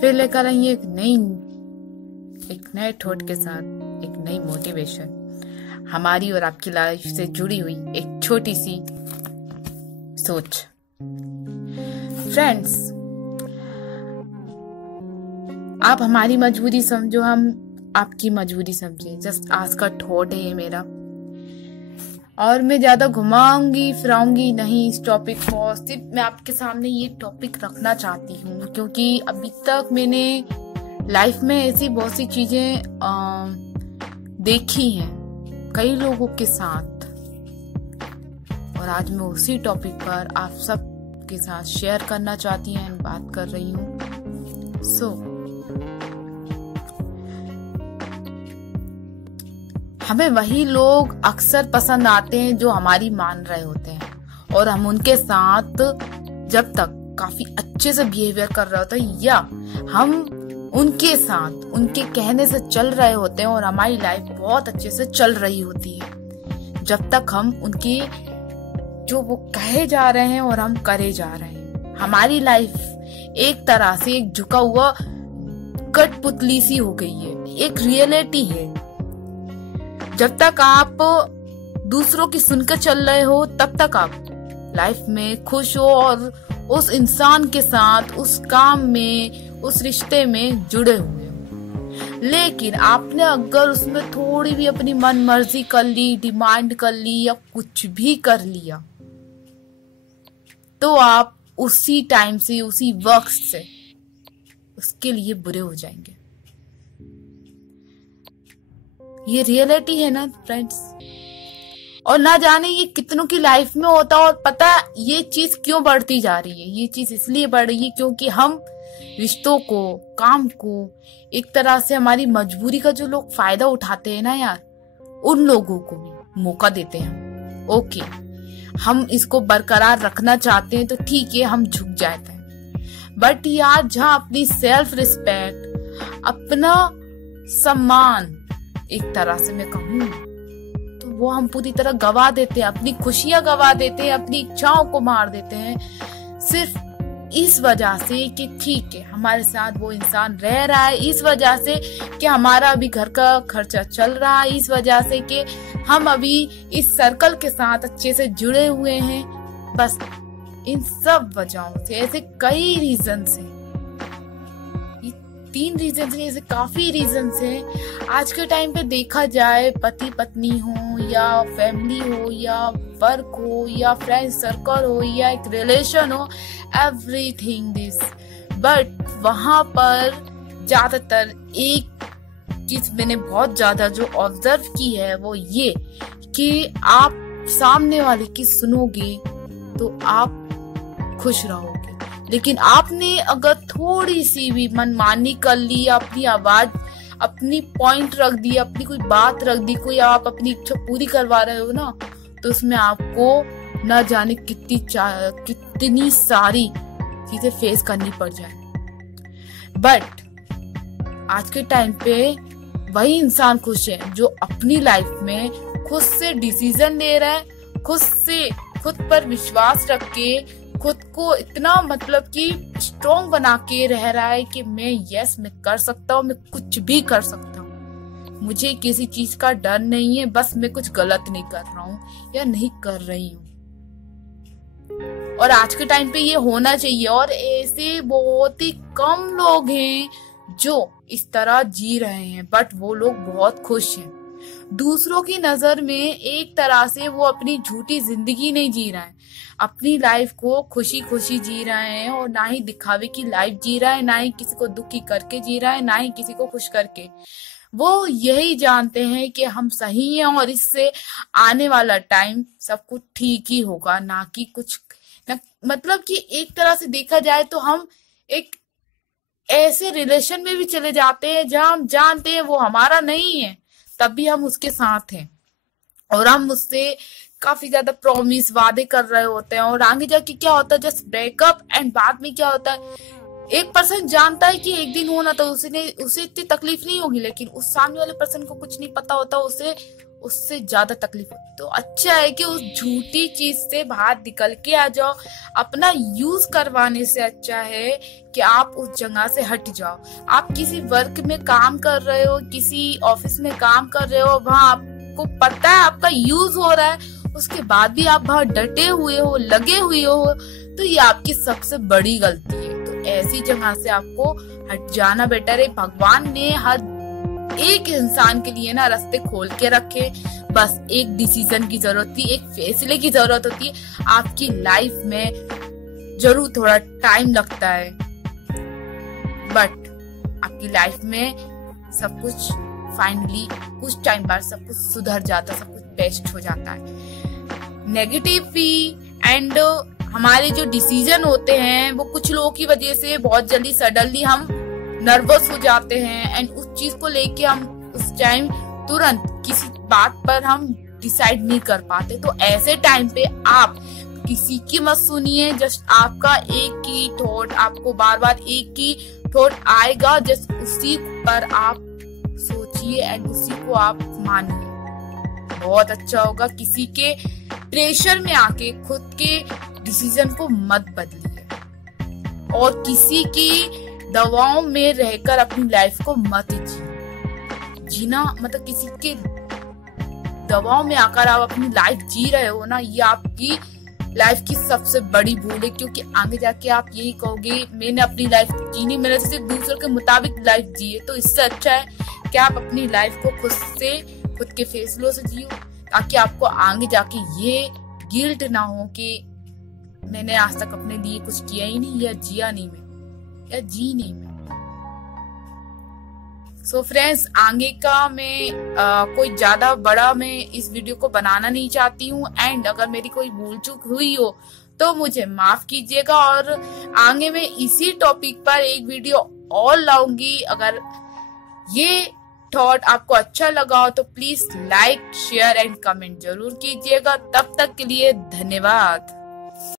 फिर लेकर आई एक नए थॉट के साथ, एक नई मोटिवेशन, हमारी और आपकी लाइफ से जुड़ी हुई एक छोटी सी सोच। फ्रेंड्स, आप हमारी मजबूरी समझो, हम आपकी मजबूरी समझे। जस्ट आज का थॉट है ये मेरा, और मैं ज्यादा घुमाऊंगी फिराऊंगी नहीं इस टॉपिक को। सिर्फ मैं आपके सामने ये टॉपिक रखना चाहती हूँ क्योंकि अभी तक मैंने लाइफ में ऐसी बहुत सी चीजें देखी हैं कई लोगों के साथ, और आज मैं उसी टॉपिक पर आप सब के साथ शेयर करना चाहती हूँ, बात कर रही हूँ। हमें वही लोग अक्सर पसंद आते हैं जो हमारी मान रहे होते हैं, और हम उनके साथ जब तक काफी अच्छे से बिहेवियर कर रहे होते हैं या हम उनके साथ उनके कहने से चल रहे होते हैं और हमारी लाइफ बहुत अच्छे से चल रही होती है, जब तक हम उनके जो वो कहे जा रहे हैं और हम करे जा रहे हैं। हमारी लाइफ एक तरह से एक झुका हुआ कठपुतली सी हो गई है, एक रियलिटी है। जब तक आप दूसरों की सुनकर चल रहे हो तब तक आप लाइफ में खुश हो और उस इंसान के साथ उस काम में उस रिश्ते में जुड़े हुए हो। लेकिन आपने अगर उसमें थोड़ी भी अपनी मन मर्जी कर ली, डिमांड कर ली या कुछ भी कर लिया, तो आप उसी टाइम से उसी वक्त से उसके लिए बुरे हो जाएंगे। ये रियलिटी है ना फ्रेंड्स, और ना जाने ये कितनों की लाइफ में होता है। और पता है ये चीज क्यों बढ़ती जा रही है? ये चीज इसलिए बढ़ रही है क्योंकि हम रिश्तों को, काम को, एक तरह से हमारी मजबूरी का जो लोग फायदा उठाते हैं ना यार, उन लोगों को भी मौका देते हैं। ओके, हम इसको बरकरार रखना चाहते हैं तो ठीक है, हम झुक जाते हैं। बट यार, जहां अपनी सेल्फ रिस्पेक्ट, अपना सम्मान, एक तरह से मैं कहूँ तो वो हम पूरी तरह गवा देते हैं, अपनी खुशियां गवा देते हैं, अपनी इच्छाओं को मार देते हैं, सिर्फ इस वजह से कि ठीक है हमारे साथ वो इंसान रह रहा है, इस वजह से कि हमारा अभी घर का खर्चा चल रहा है, इस वजह से कि हम अभी इस सर्कल के साथ अच्छे से जुड़े हुए हैं। बस इन सब वजहों से, ऐसे कई रीजंस हैं, 3 रीजन है, ऐसे काफी रीजन हैं। आज के टाइम पे देखा जाए, पति पत्नी हो या फैमिली हो या वर्क हो या फ्रेंड सर्कल हो या एक रिलेशन हो, एवरीथिंग दिस, बट वहां पर ज्यादातर एक चीज मैंने बहुत ज्यादा जो ऑब्जर्व की है वो ये कि आप सामने वाले की सुनोगे तो आप खुश रहोगे, लेकिन आपने अगर थोड़ी सी भी मनमानी कर ली, अपनी आवाज, अपनी पॉइंट रख दी, अपनी कोई बात रख दी, कोई आप अपनी इच्छा पूरी करवा रहे हो ना, तो उसमें आपको न जाने कितनी सारी चीजें फेस करनी पड़ जाए। बट आज के टाइम पे वही इंसान खुश है जो अपनी लाइफ में खुद से डिसीजन ले रहा है, खुद पर विश्वास रख के, खुद को इतना मतलब कि स्ट्रॉन्ग बना के रह रहा है कि मैं कर सकता हूँ, मैं कुछ भी कर सकता हूँ, मुझे किसी चीज का डर नहीं है, बस मैं कुछ गलत नहीं कर रहा हूँ या नहीं कर रही हूँ। और आज के टाइम पे ये होना चाहिए, और ऐसे बहुत ही कम लोग हैं जो इस तरह जी रहे हैं, बट वो लोग बहुत खुश हैं। दूसरों की नजर में एक तरह से वो अपनी झूठी जिंदगी नहीं जी रहा है, अपनी लाइफ को खुशी खुशी जी रहे हैं, और ना ही दिखावे की लाइफ जी रहा है, ना ही किसी को दुखी करके जी रहा है, ना ही किसी को खुश करके। वो यही जानते हैं कि हम सही हैं और इससे आने वाला टाइम सब कुछ ठीक ही होगा, ना कि कुछ मतलब कि एक तरह से देखा जाए तो हम एक ऐसे रिलेशन में भी चले जाते हैं जहां हम जानते हैं वो हमारा नहीं है, तब भी हम उसके साथ हैं और हम उससे काफी ज्यादा प्रॉमिस, वादे कर रहे होते हैं, और आगे जाके क्या होता है, जस्ट ब्रेकअप, एंड बाद में क्या होता है, एक पर्सन जानता है कि एक दिन होना तो उसे इतनी तकलीफ नहीं होगी, लेकिन उस सामने वाले पर्सन को कुछ नहीं पता होता, उसे उससे ज्यादा तकलीफ होती। तो अच्छा है कि उस झूठी चीज से बाहर निकल के आ जाओ। अपना यूज करवाने से अच्छा है कि आप उस जगह से हट जाओ। आप किसी वर्क में काम कर रहे हो, किसी ऑफिस में काम कर रहे हो, वहां आपको पता है आपका यूज हो रहा है, उसके बाद भी आप वहां डटे हुए हो, लगे हुए हो, तो ये आपकी सबसे बड़ी गलती है। तो ऐसी जगह से आपको हट जाना बेटर है। भगवान ने हर एक इंसान के लिए ना रास्ते खोल के रखे, बस एक डिसीजन की जरूरत थी, एक फैसले की जरूरत होती है। आपकी लाइफ में जरूर थोड़ा टाइम लगता है, बट आपकी लाइफ में सब कुछ फाइनली कुछ टाइम बाद सब कुछ सुधर जाता है, सब कुछ बेस्ट हो जाता है। नेगेटिव भी एंड हमारे जो डिसीजन होते हैं वो कुछ लोगों की वजह से बहुत जल्दी सडनली हम नर्वस हो जाते हैं एंड उस चीज को लेके हम उस टाइम तुरंत किसी बात पर हम डिसाइड नहीं कर पाते। तो ऐसे टाइम पे आप किसी की मत सुनिए, जस्ट आपका एक ही थॉट, आपको बार बार एक ही थॉट आएगा, जस्ट उसी पर आप सोचिए एंड उसी को आप मानिए, बहुत अच्छा होगा। किसी के प्रेशर में आके खुद के डिसीजन को मत बदलिए और किसी की दवाओं में रहकर अपनी लाइफ को मत जीना, मतलब किसी के दवाओं में आकर आप अपनी लाइफ जी रहे हो ना, ये आपकी लाइफ की सबसे बड़ी भूल है। क्योंकि आगे जाके आप यही कहोगे मैंने अपनी लाइफ जी नहीं, मैंने सिर्फ दूसरों के मुताबिक लाइफ जी है। तो इससे अच्छा है कि आप अपनी लाइफ को खुद के फैसलों से जियो, ताकि आपको आगे जाके ये गिल्ट ना हो कि मैंने आज तक अपने लिए कुछ किया ही नहीं, या जिया नहीं मैं, या जी नहीं मैं। सो फ्रेंड्स, आगे का मैं कोई ज्यादा बड़ा मैं इस वीडियो को बनाना नहीं चाहती हूँ एंड अगर मेरी कोई भूल चूक हुई हो तो मुझे माफ कीजिएगा और आगे मैं इसी टॉपिक पर एक वीडियो और लाऊंगी। अगर ये थॉट आपको अच्छा लगा हो तो please like, share and comment जरूर कीजिएगा। तब तक के लिए धन्यवाद।